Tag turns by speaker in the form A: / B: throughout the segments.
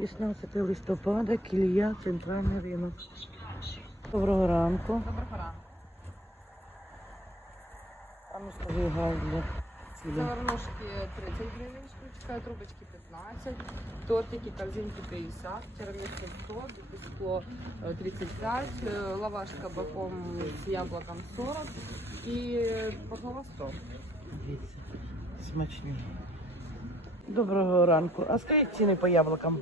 A: 16 листопада, Кілія, центральний ринок. Доброго ранку.
B: Доброго ранку.
A: А ну скажи гайдля.
B: Заварнушки 30 гривень штучка, трубочки 15, тортики, корзинки 50, тирамису 100, бискво э, 35, э, лаваш с кабаком с яблоком 40 и пахлава 100.
A: Дивіться, смачні. Доброго ранку. А скажіть ціни по яблукам?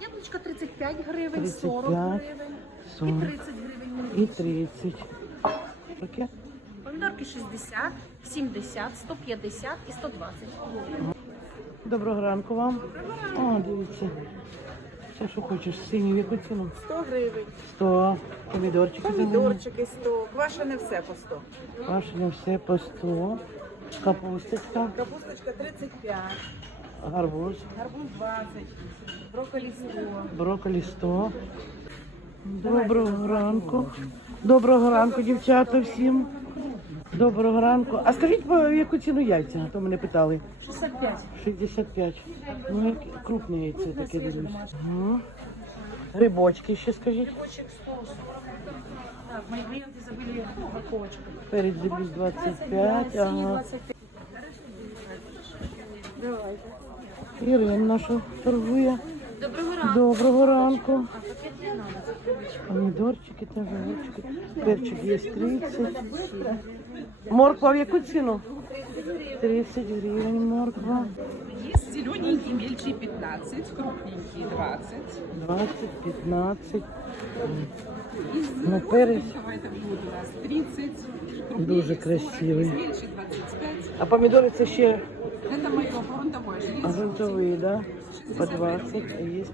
C: Яблучко 35 гривень,
A: 35,
C: 40 гривень
A: 40
C: і 30 гривень.
A: і 30. Таке?
C: Помідорки 60, 70, 150 і 120.
A: Доброго ранку вам. О, дивіться. Все, що хочеш, синю, яку ціну?
D: 100 гривень,
A: 100. Помідорчики.
D: помідорчики 100, квашене все по 100.
A: Квашення все по 100. Капусточка,
D: Капусточка 35,
A: гарбуз,
D: гарбуз 20, брокколі 100.
A: брокколі 100. Доброго ранку. Доброго ранку, дівчата, всім. Доброго ранку. А скажіть, по яку ціну яйця? А то мене питали.
C: 65.
A: 65. Ну, які крупні яйця такі дивлюсь. Угу. Грибочки ще скажіть.
C: Грибочек 140. Так, мої клієнти забили упаковочку.
A: Перець дивлюсь 25. Ага. Ірина наша торгує.
C: Доброго ранку.
A: Доброго ранку. Помідорчики та огірочки. Перчик є 30. Морква в яку ціну? 30 гривень морква.
E: Есть зелененький, мельчий 15, крупненький 20.
A: 20, 15. Ну, перець.
E: В этом у нас 30.
A: Дуже
E: крупнее
A: красивий.
E: 40, мельче 25.
A: А помідори це ще
E: Это мое фронтовое железо.
A: грунтові, да? По 20 а є.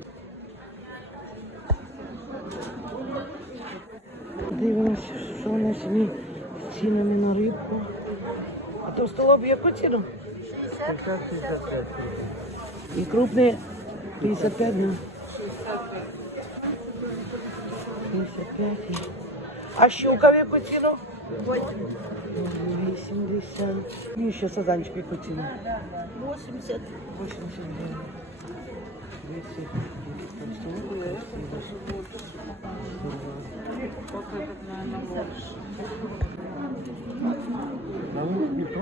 A: Дивимося, що у нас є з цінами на рибку. А то столоб яку ціну? 60-65. І крупний 55, да? 55. А щука в яку? 80. И ну, еще сазанчики кутили. 80. 80
F: гривен. наверное, 200.